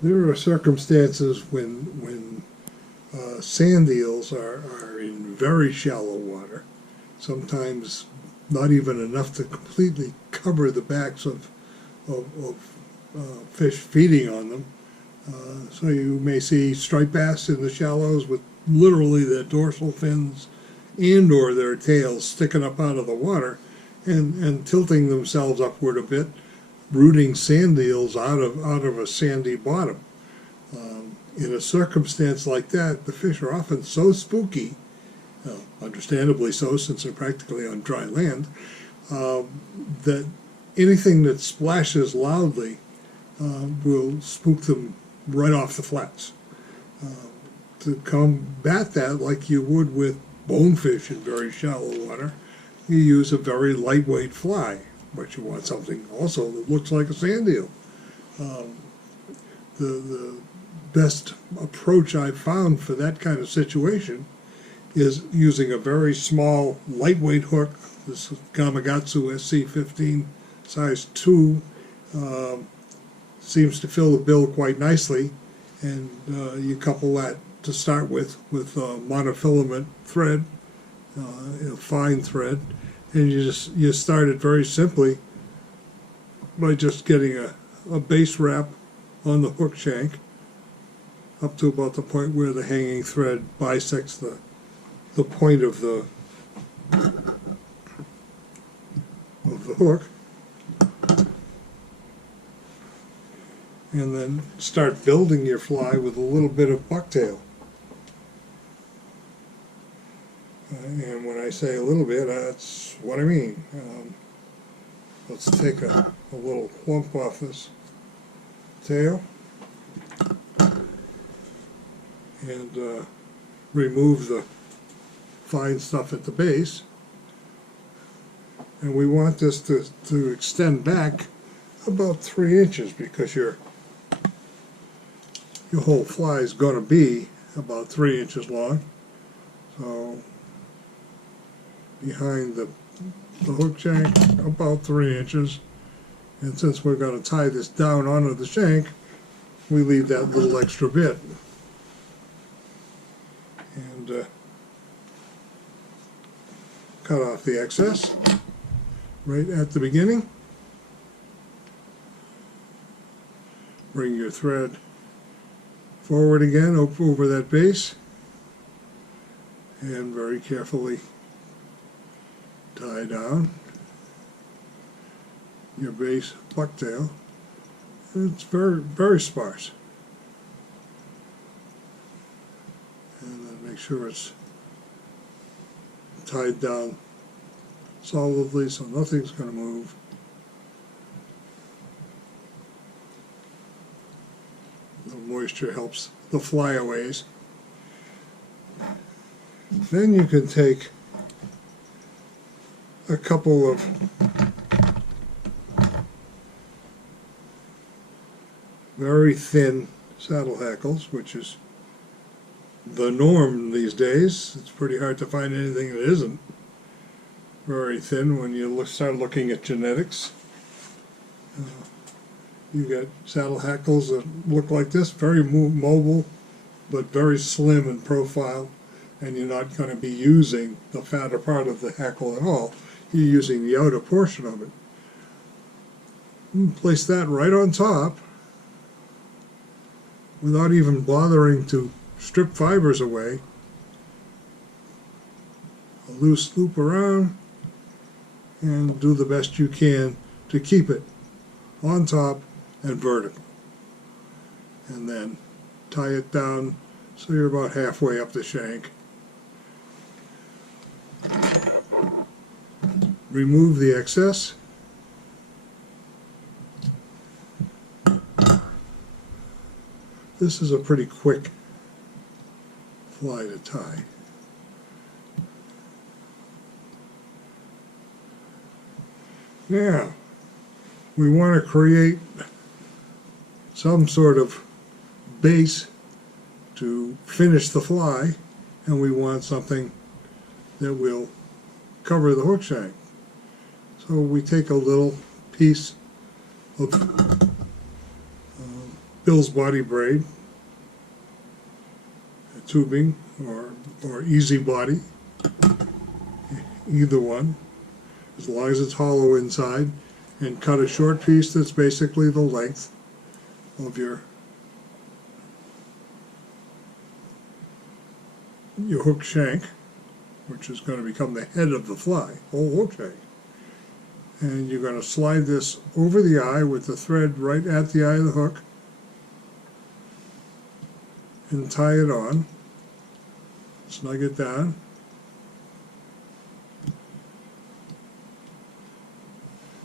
There are circumstances when sand eels are in very shallow water, sometimes not even enough to completely cover the backs of fish feeding on them. So you may see striped bass in the shallows with literally their dorsal fins and or their tails sticking up out of the water and tilting themselves upward a bit, rooting sand eels out of a sandy bottom. In a circumstance like that, the fish are often so spooky, understandably so since they're practically on dry land, that anything that splashes loudly will spook them right off the flats. To combat that, like you would with bonefish in very shallow water, you use a very lightweight fly, but you want something also that looks like a sand eel. The best approach I've found for that kind of situation is using a very small, lightweight hook. This is Gamakatsu SC15 size 2. Seems to fill the bill quite nicely, and you couple that to start with monofilament thread, fine thread, and you start it very simply by just getting a base wrap on the hook shank up to about the point where the hanging thread bisects the point of the hook, and then start building your fly with a little bit of bucktail. And when I say a little bit, that's what I mean. Let's take a little clump off this tail and remove the fine stuff at the base. And we want this to extend back about 3 inches because your whole fly is going to be about 3 inches long. So behind the hook shank, about 3 inches. And since we're going to tie this down onto the shank, we leave that little extra bit. And cut off the excess right at the beginning. Bring your thread forward again over that base and very carefully tie down your base bucktail. It's very, very sparse. And then make sure it's tied down solidly so nothing's going to move. The moisture helps the flyaways. Then you can take a couple of very thin saddle hackles, which is the norm these days. It's pretty hard to find anything that isn't very thin when you start looking at genetics. You've got saddle hackles that look like this, very mobile, but very slim in profile, and you're not going to be using the fatter part of the hackle at all. You're using the outer portion of it. Place that right on top without even bothering to strip fibers away. A loose loop around and do the best you can to keep it on top and vertical. And then tie it down so you're about halfway up the shank. Remove the excess. This is a pretty quick fly to tie. Now, we want to create some sort of base to finish the fly, and we want something that will cover the hook shank. So we take a little piece of Bill's Body Braid, tubing, or Easy Body, either one, as long as it's hollow inside, and cut a short piece that's basically the length of your hook shank, which is going to become the head of the fly, whole hook shank. And you're going to slide this over the eye with the thread right at the eye of the hook and tie it on. Snug it down.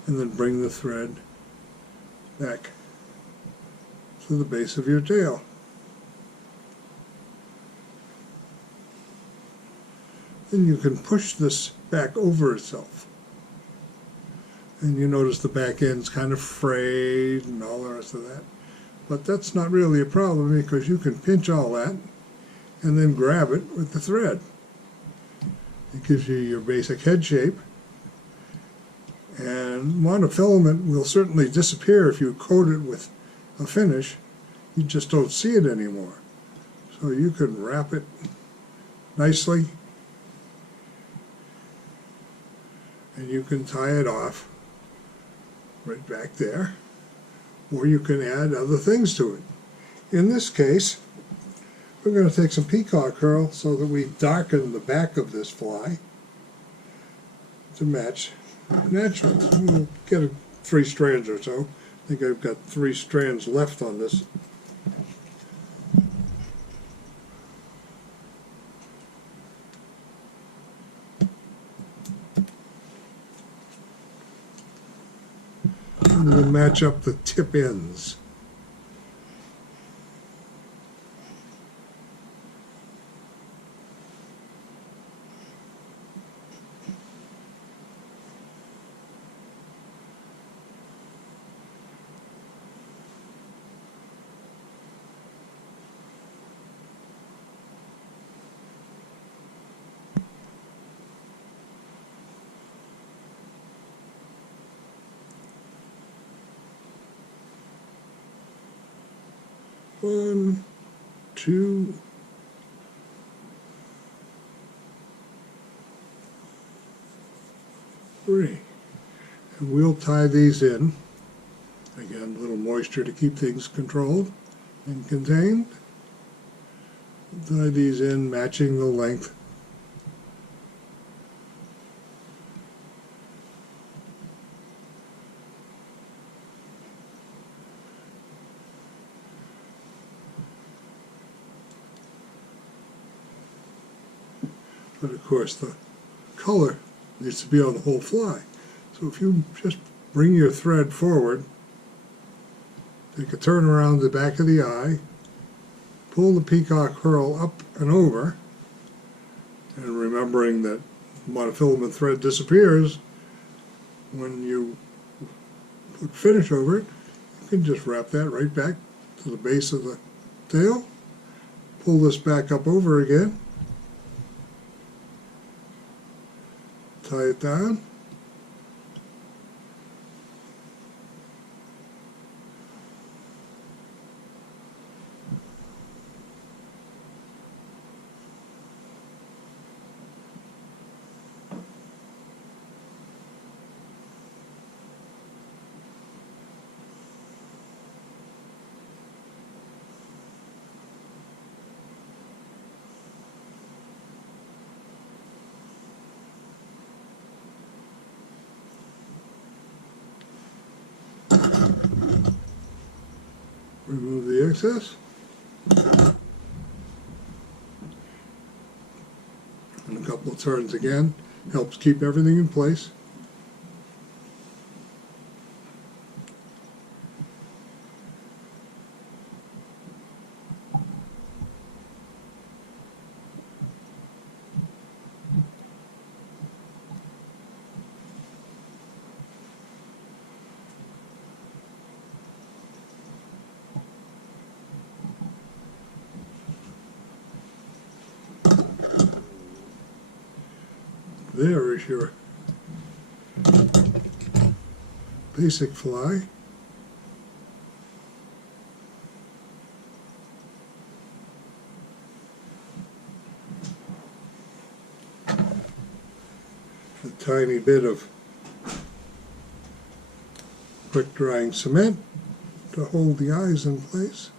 And then bring the thread back to the base of your tail. Then you can push this back over itself. And you notice the back end's kind of frayed and all the rest of that. But that's not really a problem because you can pinch all that and then grab it with the thread. It gives you your basic head shape. And monofilament will certainly disappear if you coat it with a finish. You just don't see it anymore. So you can wrap it nicely and you can tie it off right back there, or you can add other things to it. In this case, we're going to take some peacock herl so that we darken the back of this fly to match naturals. We'll get 3 strands or so. I think I've got 3 strands left on this. And we'll match up the tip ends. One, two, three. And we'll tie these in. Again, a little moisture to keep things controlled and contained. Tie these in, matching the length. But of course the color needs to be on the whole fly. So if you just bring your thread forward, take a turn around the back of the eye, pull the peacock herl up and over, and remembering that monofilament thread disappears when you put finish over it, you can just wrap that right back to the base of the tail, pull this back up over again, tie it down, remove the excess, and a couple of turns again helps keep everything in place. There is your basic fly. tiny bit of quick drying cement to hold the eyes in place.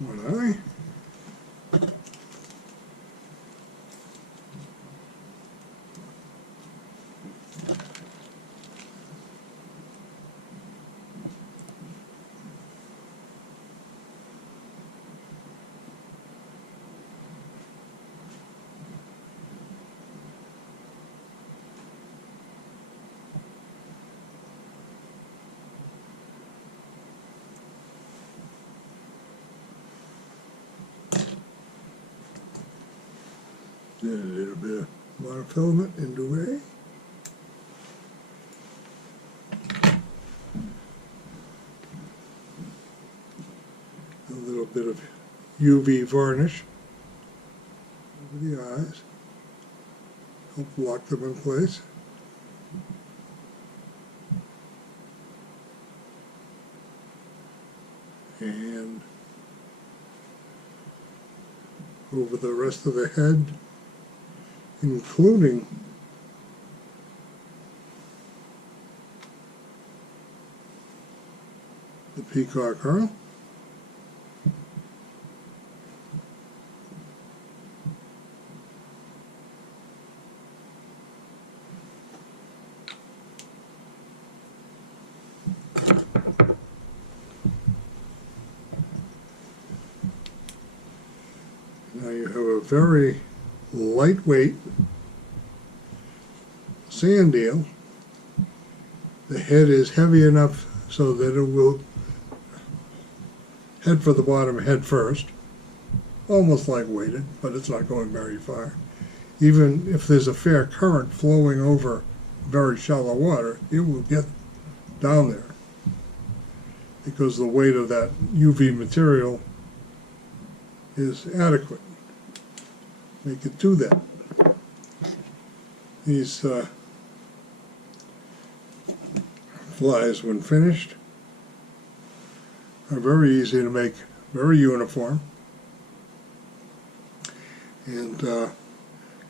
One eye. Did a little bit of water filament into a little bit of UV varnish over the eyes, help lock them in place. And over the rest of the head, including the peacock herl. Now you have a very lightweight sand eel. The head is heavy enough so that it will head for the bottom head first, almost like weighted, but it's not going very far. Even if there's a fair current flowing over very shallow water, it will get down there because the weight of that UV material is adequate. Make it do that. These flies, when finished, are very easy to make, very uniform, and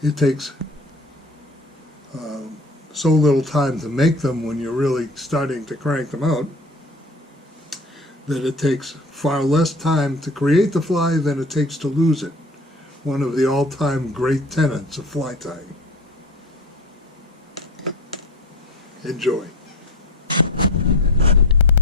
it takes so little time to make them when you're really starting to crank them out that it takes far less time to create the fly than it takes to lose it. One of the all-time great tenets of fly tying. Enjoy.